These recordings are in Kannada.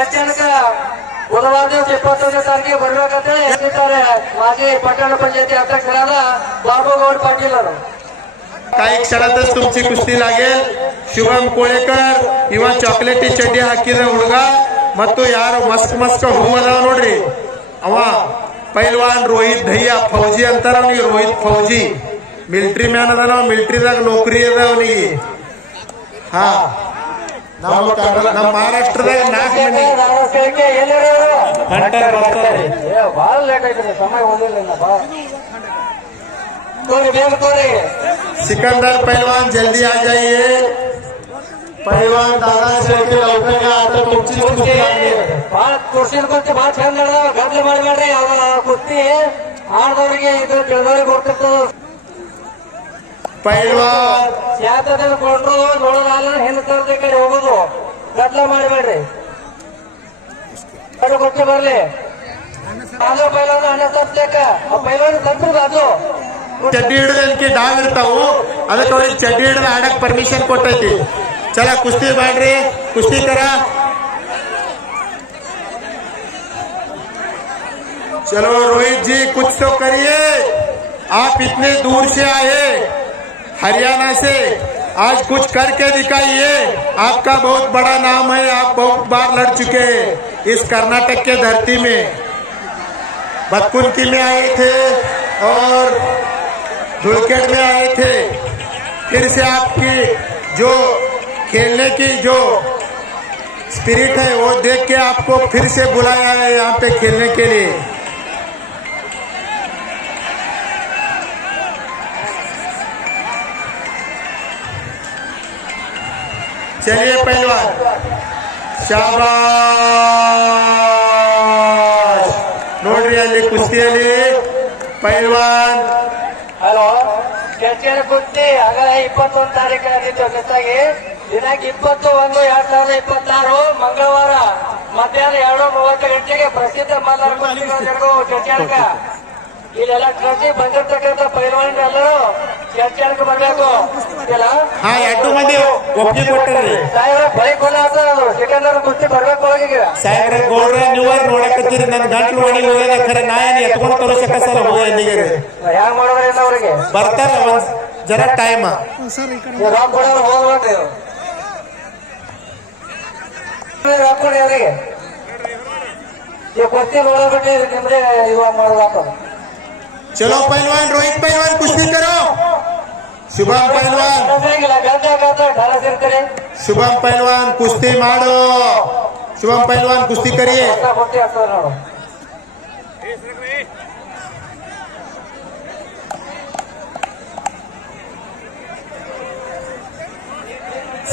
ಚರ್ಚನಕ ಬುಧವಾರ ದಿವಸ 21ನೇ ತಾರೀಕಿಗೆ ಬರ್ಬೇಕಂತ ಹೇಳಿದ್ದಾರೆ ಮಾಜಿ ಪಟ್ಟಣ पंचायती अध्यक्षराದ बाबूगौड पाटील ಅವರು. काही क्षणातच तुमची कुस्ती लागेल. शुभम कोळेकर इवा चॉकलेटी चड्डी हाकिದ ಹುಡುಗ ಮತ್ತು ಯಾರು ಮಸ್ಕ್ ಮಸ್ಕ್ ಹೂ ಅದಾವ ನೋಡ್ರಿ ಅವ ಪೈಲ್ವಾನ್ ರೋಹಿತ್ ದಹಿಯಾ ಫೌಜಿ ಅಂತಾರ ಅವನಿಗೆ. ರೋಹಿತ್ ಫೌಜಿ ಮಿಲಿಟರಿ ಮ್ಯಾನ್ ಅದಾನ, ಮಿಲಿಟರಿದಾಗ ನೌಕರಿ ಅದ ಅವನಿಗೆ. ಹಾ ನಮ್ಮ ಮಹಾರಾಷ್ಟ್ರದಾಗ 4 ಮಂದಿ ಬಹಳ ಲೇಟ್ ಆಯ್ತು, ಸಮಯ ಓದಿಲ್ಲ. सिकंदर पहलवान जल्दी आ जाइए. पहलवान दादा शेळके लवकर या, आता तुमची कुस्ती आहे. ಕುರ್ಚಿನ ಕುರ್ಚಿ ಬಹಳ ಚಂದ ನಡೆದ, ಗದ್ದಲ ಮಾಡಬೇಡ್ರಿ. ಕುಸ್ತಿ ಆಡದವರಿಗೆ ಇದು ತಿಳಿದವರಿಗೆ ಗೊತ್ತಿತ್ತು. पहलवान ಶಾತದಿಂದ ಕೊಂಡ್ರು ನೋಡೋದಲ್ಲ, ಹಿಂದೆ ತರದ ಕಡೆ ಹೋಗೋದು, ಗದ್ದಲ ಮಾಡಬೇಡ್ರಿ. ಗೊತ್ತಿ ಬರ್ಲಿ ಅದು ಪೈಲವಾನ ಅಣ್ಣ ತಪ್ಪಲೇಕ ಪೈಲವಾನ ತಪ್ಪದು ಅದು ಚಡ್ಡಿ ಹಿಡಿದಕ್ಕೆ ಡಾವ್ ಇರ್ತಾವು, ಅದಕ್ಕೆ ಅವ್ರಿಗೆ ಚಡ್ಡಿ ಹಿಡಿದ ಆಡಕ್ ಪರ್ಮಿಷನ್ ಕೊಟ್ಟೈತಿ. ಚಲ ಕುಸ್ತಿ ಮಾಡ್ರಿ, ಕುಸ್ತಿ ಕರ. चलो रोहित जी कुछ तो करिए, आप इतने दूर से आए हरियाणा से, आज कुछ करके दिखाइए. आपका बहुत बड़ा नाम है, आप बहुत बार लड़ चुके हैं इस कर्नाटक के धरती में. बतकुंती में आए थे और धुलकेट में आए थे. फिर से आपकी जो खेलने की जो स्पिरिट है वो देख के आपको फिर से बुलाया है यहाँ पे खेलने के लिए. चलिए पहलवान, शाबाश. ನೋಡ್ರಿ ಅಲ್ಲಿ ಕುಸ್ತಿಯಲ್ಲಿ ಪೈಲ್ವಾನ್. ಹಲೋ, ಚರ್ಚೆಯ ಕುಸ್ತಿ ಆಗಲ 21 ತಾರೀಕು ಆಗಿತ್ತು ಜೊತೆಗೆ ದಿನಾಂಕ 20/1/2026 ಮಂಗಳವಾರ ಮಧ್ಯಾಹ್ನ 2:30 ಗಂಟೆಗೆ ಪ್ರಸಿದ್ಧ ಮಲ್ಲರ ಕುಸ್ತಿಗಳು ಜರುಗುವ ಚರ್ಚೆಯಕ ಇಲ್ಲೆಲ್ಲ ಟ್ರಸ್ಟಿ ಬಂದಿರ್ತಕ್ಕಂಥ ಪೈಲ್ವಾನರೆಲ್ಲರೂ ಚರ್ಚೆಯಕ್ಕೆ ಬರಬೇಕು. ಹಾ, 2 ಮಂದಿ ಒಪ್ಪಿಗೆ ಕೊಟ್ಟರಿ. ಸಾಹೇಬ್ರ ಬೈಕ್ ಹೊಲ ಸಿಕಂದರ್ ಕುಸ್ತಿ ಬರ್ಬೇಕು. ಹೋಗಿ ಸಾಹೇಬ್ರ ಗೌಡ್ರ ನೀವು ನೋಡಕತ್ತೀರಿ, ನನ್ನ ಗಂಟ್ಲು ಒಣಗಿ ಹೋಗ್ಯದ. ಖರೆ ನಾ ಏನು ಎತ್ಕೊಂಡು ತೋರಿಸಕಸಲ್ಲ ಹೋಗಿ ಅಲ್ಲಿಗೆ. ಹ್ಯಾಂಗ ಮಾಡೋದ್ರಿಂದ ಅವ್ರಿಗೆ ಬರ್ತಾರ ಜರ ಟೈಮ್ ರಾಕ್ ಕೊಡೋರು ಹೋಗ್ಬೇಕು. ರಾಕ್ ಕೊಡಿ ಅವರಿಗೆ. ಈ ಕುಸ್ತಿ ನೋಡೋಬಿಟ್ಟು ನಿಮ್ದೇ ಇವಾಗ ಮಾಡೋದು. चलो पहलवान, रोहित पहलवान कुश्ती करो. शुभम पहलवान, शुभम पहलवान कुश्ती मारो. शुभम पहलवान कुश्ती करिए.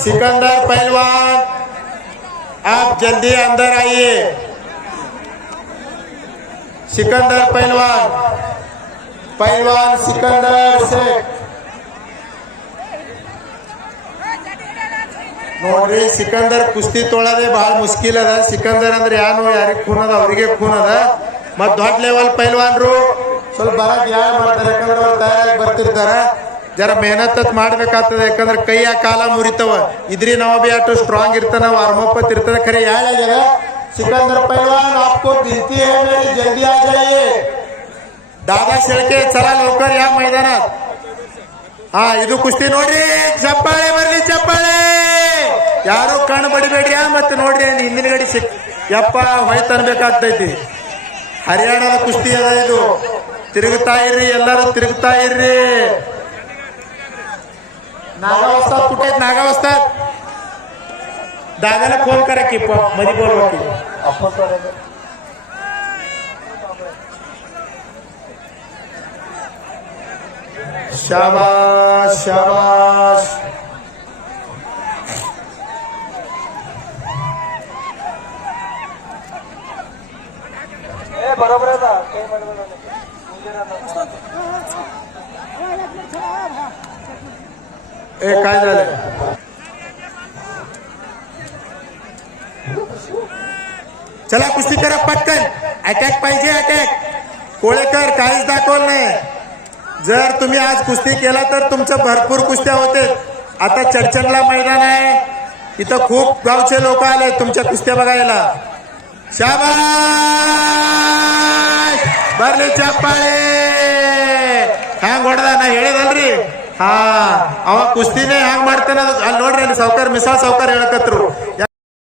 सिकंदर पहलवान आप जल्दी अंदर आइए. सिकंदर पहलवान, पहलवान सिकंदर शेख. ನೋಡ್ರಿ ಸಿಕಂದರ್ ಕುಸ್ತಿ ತೊಳದೆ ಬಹಳ ಮುಷ್ಕಿಲ್ ಅದ. ಸಿಕಂದರ್ ಅಂದ್ರೆ ಯಾನು ಯಾರಿಗೆ ಖೂನ್ ಅದ ಅವ್ರಿಗೆ ಖೂನ್ ಅದ. ಮತ್ ದೊಡ್ಡ ಲೆವೆಲ್ ಪೈಲ್ವಾನ್ರು ಸ್ವಲ್ಪ ಬರಕ್ ಯಾರು ಮಾಡ್ತಾರೆ, ಯಾಕಂದ್ರೆ ಅವ್ರು ತಯಾರಾಗಿ ಬರ್ತಿರ್ತಾರ. ಜರ ಮೆಹನತ್ ಮಾಡ್ಬೇಕಾಗ್ತದೆ, ಯಾಕಂದ್ರೆ ಕೈಯ ಕಾಲ ಮುರಿತವ. ಇದ್ರಿ ನಾವು ಬಿ ಅಷ್ಟು ಸ್ಟ್ರಾಂಗ್ ಇರ್ತಾನ, ವಾರ್ಮಪ್ ಇರ್ತದೆ. ಖರೆ ಯಾರ सिकंदर पहलवान आपको विनती है मेरी, जल्दी आ जाइए. दादा शेळके चला लवकर या मैदानात. हा, ಇದು ಕುಸ್ತಿ ನೋಡ್ರಿ. ಚಪ್ಪಾಳೆ ಬರ್ಲಿ, ಚಪ್ಪಾಳೆ. ಯಾರು ಕಣ್ಣು ಬಡಿಬೇಡ್ರಿ. ಮತ್ತೆ ನೋಡ್ರಿ ಹಿಂದಿನ ಗಡಿ ಯಪ್ಪ ಹೊಯ್ತು ಅನ್ಬೇಕಾಗ್ತೈತಿ. ಹರಿಯಾಣದ ಕುಸ್ತಿ ಅದ ಇದು. ತಿರುಗುತ್ತಾ ಇರ್ರಿ, ಎಲ್ಲರೂ ತಿರುಗುತ್ತಾ ಇರ್ರಿ. नागावस्थात कुठे आहेत? नागावस्थात दादाला फोन करा की मध्ये बोलवा की. शाबाश शाबाश. बरोबर आहे. काय झालं? चला कुस्ती करा पटकन. अटॅक पाहिजे, अटॅक. कोळेकर काहीच दाखवलं नाही. जर तुम्ही आज कुस्ती केला तर तुमचं भरपूर कुस्त्या होते. आता चर्चनला मैदान आहे, इथं खूप गावचे लोक आले तुमच्या कुस्त्या बघायला. ಶಾಬಾಷ್ ಬರ್ಲಿ ಚಪ್ಪಾಳೆ. ಹ್ಯಾಂಗ್ ಹೊಡೆದ ನಾ ಹೇಳಿದಲ್ರಿ. ಹಾ ಅವ ಕುಸ್ತಿನೇ ಹ್ಯಾಂಗ್ ಮಾಡ್ತಾನ ಅಲ್ಲಿ ನೋಡ್ರಿ, ಅಲ್ಲಿ ಸಾವ್ಕಾರ ಮಿಸಾಲ್ ಸಾವ್ಕಾರ ಹೇಳಕತ್ರು.